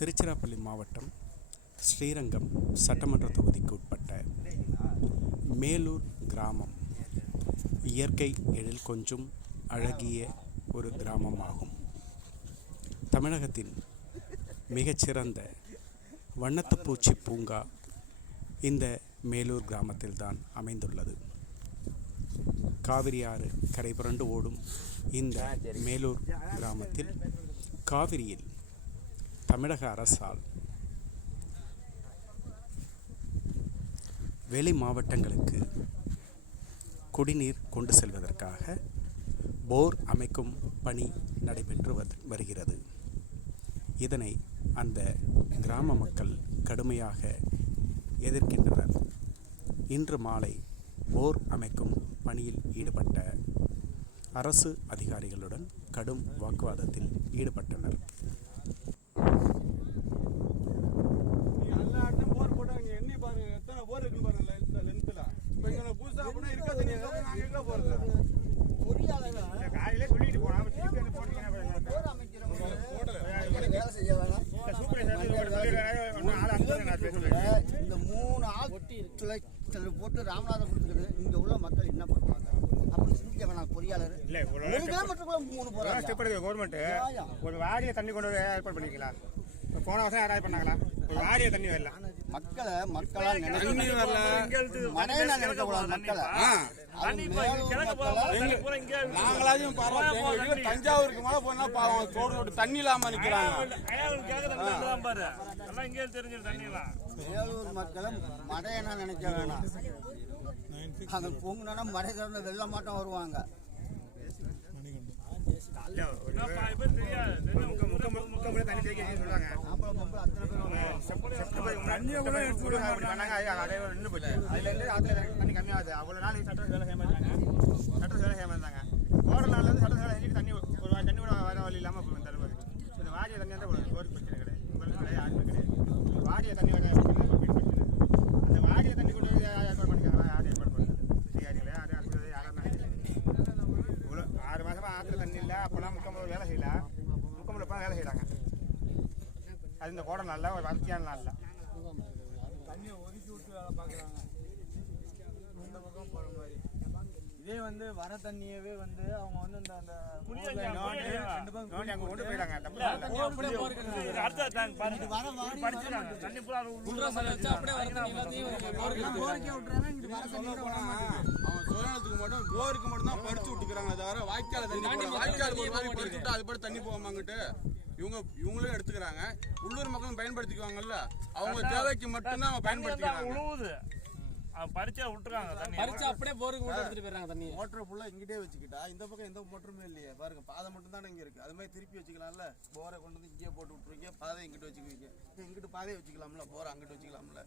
திருச்சிராப்பள்ளி மாவட்டம் ஸ்ரீரங்கம் சட்டமன்ற தொகுதிக்கு உட்பட்ட மேலூர் கிராமம். இயற்கை எழில் கொஞ்சும் அழகிய ஒரு கிராமமாகும். தமிழகத்தின் மிகச்சிறந்த வண்ணத்துப்பூச்சி பூங்கா இந்த மேலூர் கிராமத்தில்தான் அமைந்துள்ளது. காவிரி ஆறு கரைபுரண்டு ஓடும் இந்த மேலூர் கிராமத்தில் காவிரியில் தமிழக அரசால் வெளி மாவட்டங்களுக்கு குடிநீர் கொண்டு செல்வதற்காக போர் அமைக்கும் பணி நடைபெற்று வருகிறது. இதனை அந்த கிராம மக்கள் கடுமையாக எதிர்க்கின்றனர். இன்று மாலை போர் அமைக்கும் பணியில் ஈடுபட்ட அரசு அதிகாரிகளுடன் கடும் வாக்குவாதத்தில் ஈடுபட்டனர் நீங்க எல்லா இடத்துலயும் போர் போட்டாங்க எண்ணி பாருங்க எத்தனை போர் இருக்கு பாருங்க இந்த லென்த்ல இப்ப இங்க புதுசா அப்படின்னா இருக்கா தண்ணி இருந்தா நாங்க எங்க போறது காலையிலே சொல்லிட்டு போனா அப்ப திருப்பி வந்து வேலை செய்ய வேணாம் ஆள் அனுப்புங்க பேச இந்த மூணு ஆள் சில போட்டு ராமநாதபுரத்துக்கு இங்க உள்ள மக்கள் என்ன பண்ணுவாங்க அப்படின்னு சிந்திக்க வேணாம் பொறியாளர் இல்ல ஒரு கிலோமீட்டருக்குள்ள மூணு போறாங்க ஸ்டெப் எடுக்க கவர்மெண்ட் ஒரு வாரியில தண்ணி கொண்டு வர ஏற்பாடு பண்ணிக்கலாம் இப்ப போன வருஷம் யாராவது பண்ணாங்களா? தண்ணி வரல? மக்களை மக்களா தண்ணி வரல. நினைக்க கூடாது மக்களை. நாங்களாச்சும் பரவாயில்ல தஞ்சாவூருக்கு மேல போனா பாவம். சோறு நோட்டு தண்ணி இல்லாம நிக்கிறாங்க. வேலூர் மக்களை மழையனா நினைக்க வேணாம். அங்க பொங்குனா மழை திறந்த வெள்ள மாட்டம் வருவாங்க தண்ணி தேக்கி சொல்றாங்க ஆம்பளை பொம்பளை தண்ணியை கூட எடுத்து அப்படி பண்ணாங்க ஐயா, அதே நின்று போச்சு அதுல இருந்து ஆத்துல தண்ணி கம்மியாகுது அவ்வளவு நாள் சட்ட வேலை செய்ய மாட்டாங்க சட்ட வேலை செய்ய மாட்டாங்க போற நாள்ல இருந்து சட்ட வேலை செஞ்சுட்டு தண்ணி ஒரு வாய் தண்ணி கூட வர வழி இல்லாம போகும் தருவது இந்த வாரிய தண்ணி வந்து ஒரு ஒரு பிரச்சனை கிடையாது உங்களுக்கு கிடையாது யாருமே கிடையாது வாரிய தண்ணி வர பிரச்சனை அந்த வாரிய தண்ணி கொண்டு ஏற்பாடு பண்ணிக்காங்களா யார் ஏற்பாடு பண்ணுறது அதிகாரிகளே யாரும் அடுத்தது யாரும் ஆறு மாசமா ஆத்துல தண்ணி இல்லை அப்போலாம் முக்கம்பது வேலை செய்யல. முக்கம்பது இப்போ வேலை செய்யறாங்க அது இந்த கோடை நாளில் ஒரு வறட்சியான நாளில். தண்ணியை ஒதுக்கி விட்டு வேலை பாக்குறாங்க இந்த பக்கம் போற மாதிரி இதே வந்து வர தண்ணியவே வந்து அவங்க வந்து இந்த அந்த மட்டும் போருக்கு மட்டும் தான் படிச்சு விட்டுக்கிறாங்க தவிர வாய்க்கால தண்ணி. வாய்க்கால் ஒரு மாதிரி படிச்சு விட்டு அது பாட்டு தண்ணி போகாமங்கிட்டு இவங்க இவங்களும் எடுத்துக்கிறாங்க. உள்ளூர் மக்களும் பயன்படுத்திக்குவாங்கல்ல? அவங்க தேவைக்கு மட்டும்தான் அவங்க பயன்படுத்திக்கிறாங்க. உழுவுது. பறிச்சா விட்டுறாங்க தண்ணி. பறிச்சு அப்படியே போருக்கு மட்டும் எடுத்துட்டு போயிடுறாங்க தண்ணி மோட்டர் ஃபுல்லா இங்கிட்டே வச்சுக்கிட்டா இந்த பக்கம் எந்த மோட்டருமே இல்லையே. பாருங்க பாதை மட்டும் தானே இங்க இருக்கு. அது மாதிரி திருப்பி வச்சுக்கலாம்ல. போரை கொண்டு வந்து இங்கேயே போட்டு விட்டுருவீங்க பாதை இங்கிட்டு வச்சுக்குவீங்க. இங்கிட்டு பாதையை வச்சுக்கலாம்ல போரை அங்கிட்டு வச்சுக்கலாம்ல.